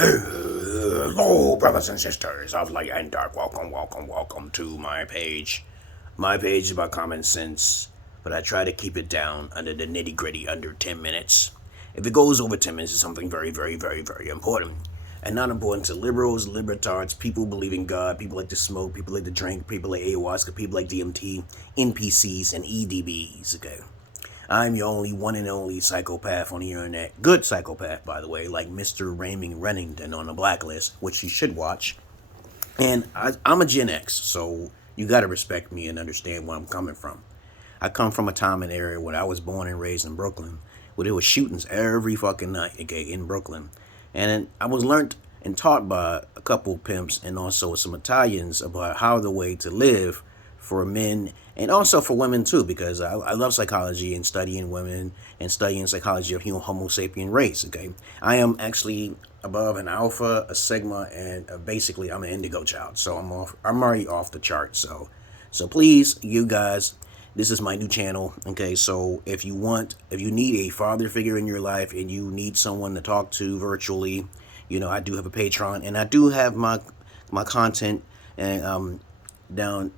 Hello, brothers and sisters of light and dark. Welcome to my page. My page is about common sense, but I try to keep it down under the nitty gritty under 10 minutes. If it goes over 10 minutes, it's something very important. And not important to liberals, libertards, people who believe in God, people like to smoke, people like to drink, people like ayahuasca, people like DMT, NPCs, and EDBs, okay? I'm your only one and only psychopath on the internet. Good psychopath, by the way, like Mr. Raymond Rennington on the Blacklist, which you should watch. And I'm a Gen X, so you gotta respect me and understand where I'm coming from. I come from a time and area where I was born and raised in Brooklyn, where there was shootings every fucking night, okay, in Brooklyn. And I was learned and taught by a couple pimps and also some Italians about how the way to live for men and also for women too, because I love psychology and studying women and studying psychology of human Homo sapien race. Okay, I am actually above an alpha, a sigma, and basically I'm an indigo child. So I'm already off the chart. So please, you guys, this is my new channel. Okay, so if you need a father figure in your life and you need someone to talk to virtually, I do have a Patreon and I do have my content and down.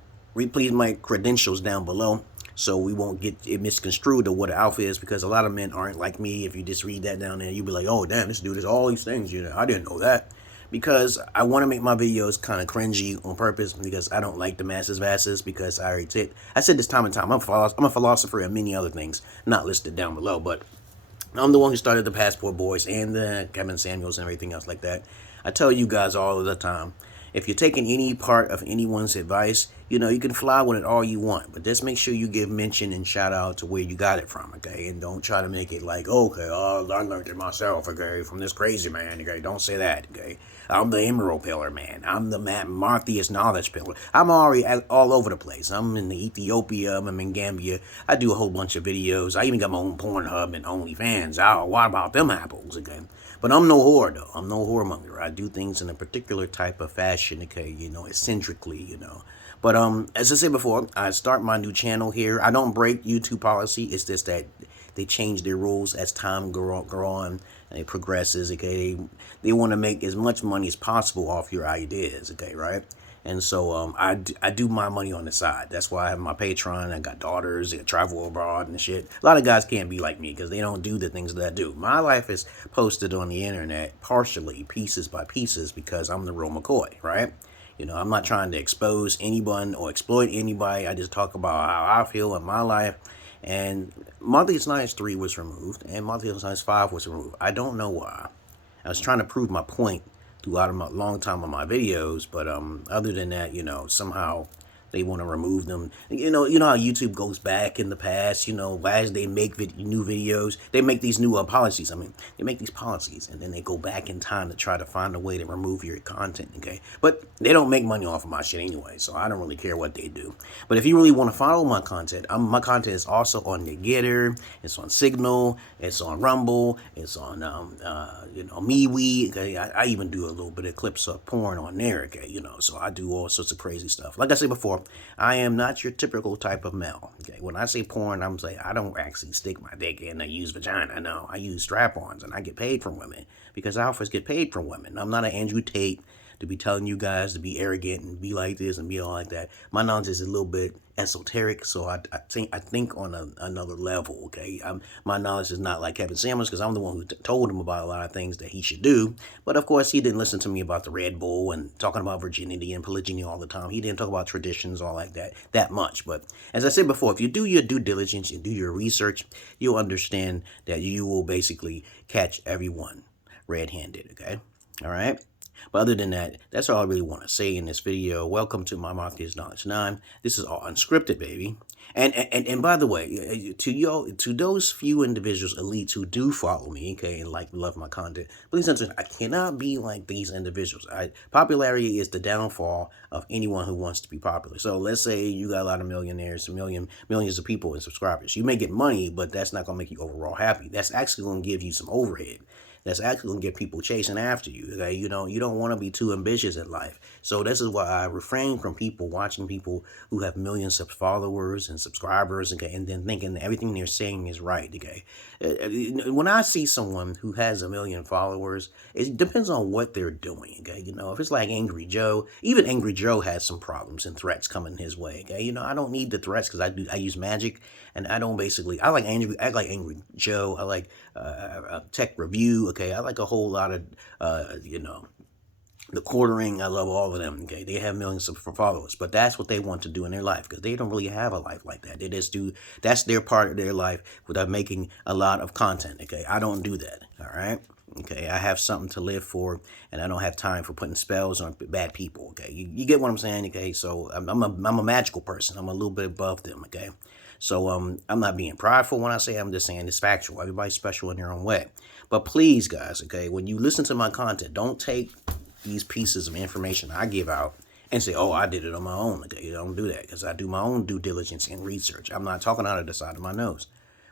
Please my credentials down below so we won't get it misconstrued to what an alpha is, because a lot of men aren't like me. If you just read that down there, you'll be like, oh damn, this dude is all these things, I didn't know that. Because I want to make my videos kind of cringy on purpose, because I don't like the masses, because I said this time and time, I'm a philosopher and many other things not listed down below, but I'm the one who started the Passport Boys and the Kevin Samuels and everything else like that. I tell you guys all the time, if you're taking any part of anyone's advice, you can fly with it all you want, but just make sure you give mention and shout out to where you got it from, okay? And don't try to make it like, okay, I learned it myself, okay, from this crazy man, okay? Don't say that, okay? I'm the Emerald Pillar, man. I'm the Marthious Knowledge Pillar. I'm already all over the place. I'm in the Ethiopia. I'm in Gambia. I do a whole bunch of videos. I even got my own PORNHUB and OnlyFans. Oh, what about them apples, again? But I'm no whore, though. I'm no whoremonger. I do things in a particular type of fashion, okay, eccentrically, But as I said before, I start my new channel here. I don't break YouTube policy. It's just that they change their rules as time go on and it progresses, okay? They want to make as much money as possible off your ideas, okay, right? And so I do my money on the side. That's why I have my Patreon. I got daughters that travel abroad and shit. A lot of guys can't be like me because they don't do the things that I do. My life is posted on the internet partially, pieces by pieces, because I'm the real McCoy, right? I'm not trying to expose anyone or exploit anybody. I just talk about how I feel in my life. And Marthious 3 was removed and Marthious 5 was removed. I don't know why. I was trying to prove my point throughout a long time on my videos, but other than that, somehow they want to remove them. You know how YouTube goes back in the past, as they make new videos, they make these new policies. I mean, they make these policies and then they go back in time to try to find a way to remove your content, okay? But they don't make money off of my shit anyway, so I don't really care what they do. But if you really want to follow my content is also on Educator, it's on Signal, it's on Rumble, it's on, MeWe, okay? I even do a little bit of clips of porn on there, okay? So I do all sorts of crazy stuff. Like I said before, I am not your typical type of male. Okay, when I say porn, I'm saying I don't actually stick my dick in a used vagina. No, I use strap-ons, and I get paid from women because alphas get paid from women. I'm not an Andrew Tate to be telling you guys to be arrogant and be like this and be all like that. My knowledge is a little bit esoteric, so I think on another level, okay? My knowledge is not like Kevin Samuels, because I'm the one who told him about a lot of things that he should do, but of course he didn't listen to me about the Red Bull and talking about virginity and polygyny all the time. He didn't talk about traditions all like that much. But as I said before, if you do your due diligence and do your research, you'll understand that you will basically catch everyone red-handed, okay? All right? But other than that, that's all I really want to say in this video. Welcome to my Marthious Knowledge 9. This is all unscripted, baby. And by the way, to those few individuals, elites, who do follow me, okay, and love my content, please understand, I cannot be like these individuals. Popularity is the downfall of anyone who wants to be popular. So let's say you got a lot of millionaires, millions of people and subscribers. You may get money, but that's not going to make you overall happy. That's actually going to give you some overhead. that's actually going to get people chasing after you. Okay, you don't want to be too ambitious in life. So this is why I refrain from people watching people who have millions of followers and subscribers. Okay, and then thinking that everything they're saying is right. Okay, when I see someone who has 1 million followers, it depends on what they're doing. Okay, if it's like Angry Joe, even Angry Joe has some problems and threats coming his way. Okay, I don't need the threats because I use magic, and I don't basically. I like Angry Joe. I like tech review. Okay, I like a whole lot of the quartering. I love all of them. Okay, they have millions of followers, but that's what they want to do in their life because they don't really have a life like that. They just do. That's their part of their life without making a lot of content. Okay, I don't do that. All right. Okay, I have something to live for, and I don't have time for putting spells on bad people. Okay, you get what I'm saying? Okay, so I'm a magical person. I'm a little bit above them. Okay, so I'm not being prideful when I say I'm just saying it's factual. Everybody's special in their own way. But please, guys, okay, when you listen to my content, don't take these pieces of information I give out and say, oh, I did it on my own. Okay, you don't do that because I do my own due diligence and research. I'm not talking out of the side of my nose.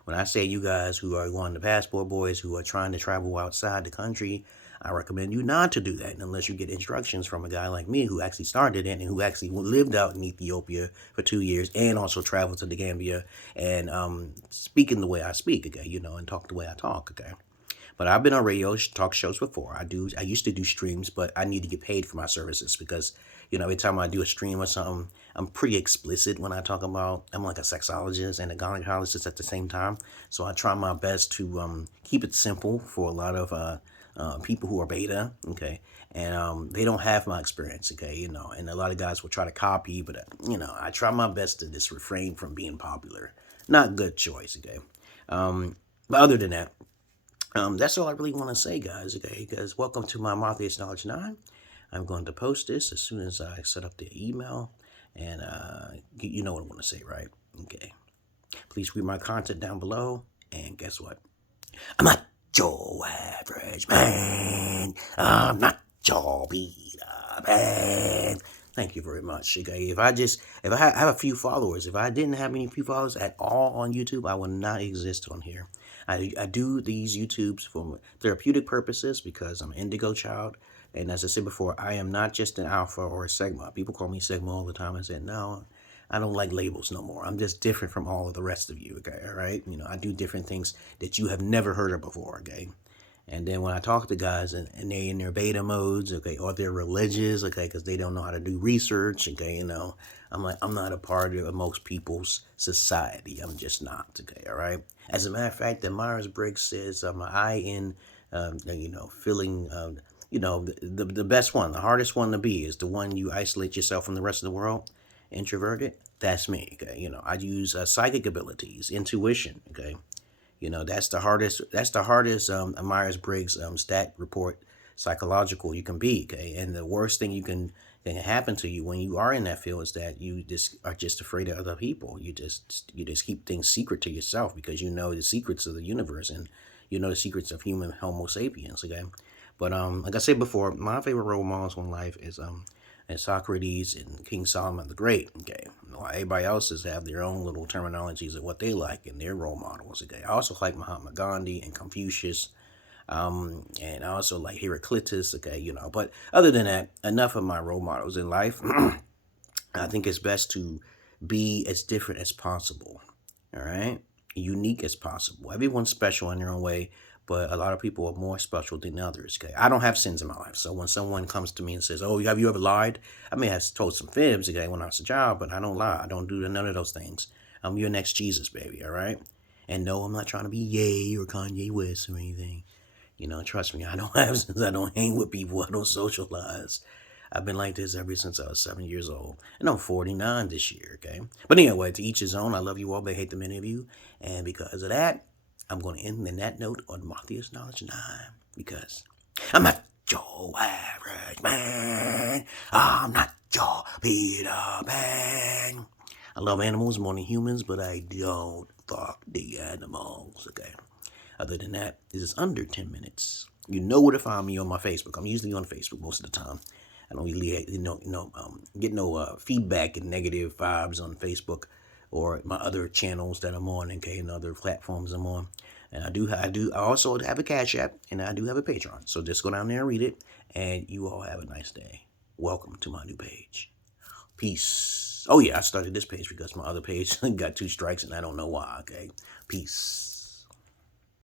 When I say you guys who are going to passport boys who are trying to travel outside the country, I recommend you not to do that unless you get instructions from a guy like me who actually started it and who actually lived out in Ethiopia for 2 years and also traveled to the Gambia and speaking the way I speak, okay, and talk the way I talk, okay. But I've been on radio talk shows before. I used to do streams, but I need to get paid for my services because, every time I do a stream or something, I'm pretty explicit when I talk about, I'm like a sexologist and a gynecologist at the same time. So I try my best to keep it simple for a lot of people who are beta, okay? And they don't have my experience, okay? And a lot of guys will try to copy, but, I try my best to just refrain from being popular. Not good choice, okay? But other than that, that's all I really want to say, guys, okay? Because welcome to my Marthious Knowledge 9. I'm going to post this as soon as I set up the email. And you know what I want to say, right? Okay. Please read my content down below. And guess what? I'm not your average man. I'm not your beat-up man. Thank you very much. Okay, if I have a few followers, if I didn't have any few followers at all on YouTube, I would not exist on here. I do these YouTubes for therapeutic purposes because I'm an indigo child. And as I said before, I am not just an alpha or a sigma. People call me sigma all the time. I said, no, I don't like labels no more. I'm just different from all of the rest of you, okay, all right? I do different things that you have never heard of before, okay? And then when I talk to guys and they in their beta modes, okay, or they're religious, okay, because they don't know how to do research, okay, I'm like, I'm not a part of most people's society. I'm just not, okay, all right? As a matter of fact, the Myers-Briggs says I in, feeling, the best one, the hardest one to be is the one you isolate yourself from the rest of the world, introverted. That's me, okay? I use psychic abilities, intuition, okay? That's the hardest Myers-Briggs stat report psychological you can be, okay? And the worst thing can happen to you when you are in that field is that you just are just afraid of other people. You just keep things secret to yourself because you know the secrets of the universe and you know the secrets of human Homo sapiens, okay? But like I said before, my favorite role models in life is Socrates and King Solomon the Great, okay? Everybody else have their own little terminologies of what they like and their role models, okay? I also like Mahatma Gandhi and Confucius, and I also like Heraclitus, okay, But other than that, enough of my role models in life. I think it's best to be as different as possible, all right? Unique as possible. Everyone's special in their own way, but a lot of people are more special than others, okay? I don't have sins in my life, so when someone comes to me and says, oh, have you ever lied? I may have told some fibs, okay, when I was a child, but I don't lie. I don't do none of those things. I'm your next Jesus, baby, all right? And no, I'm not trying to be Ye or Kanye West or anything. Trust me, I don't have sins. I don't hang with people. I don't socialize. I've been like this ever since I was 7 years old. And I'm 49 this year, okay? But anyway, to each his own. I love you all, but I hate the many of you. And because of that, I'm going to end in that note on Marthious Knowledge 9. Because I'm not your average man. I'm not your beat-up man. I love animals more than humans, but I don't fuck the animals, okay? Other than that, this is under 10 minutes. You know where to find me on my Facebook. I'm usually on Facebook most of the time. I don't really, get no feedback and negative vibes on Facebook or my other channels that I'm on, okay, and other platforms I'm on. And I also have a Cash App, and I do have a Patreon. So just go down there and read it, and you all have a nice day. Welcome to my new page. Peace. Oh yeah, I started this page because my other page got 2 strikes, and I don't know why. Okay, peace.